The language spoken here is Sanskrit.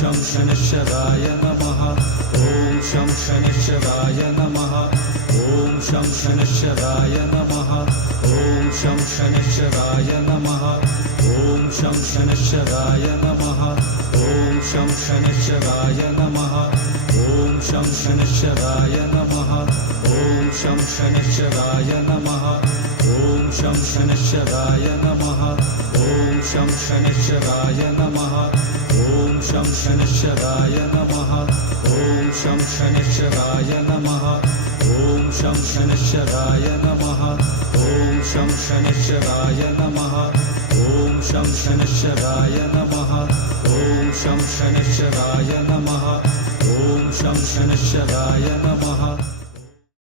शं शनैश्चराय नमः ॐ शं शनैश्चराय नमः ॐ शं शनैश्चराय नमः ॐ शं शनैश्चराय नमः ॐ शं शनैश्चराय नमः ॐ शं शनैश्चराय नमः ॐ शं शनैश्चराय नमः ॐ शं शनैश्चराय नमः ॐ शं शनैश्चराय नमः ॐ शं शनैश्चराय नमः ॐ शं शनैश्चराय नमः ॐ शं शनैश्चराय नमः ॐ शं शनैश्चराय नमः ॐ शं शनैश्चराय नमः ॐ शं शनैश्चराय नमः ॐ शं शनैश्चराय नमः ॐ शं शनैश्चराय नमः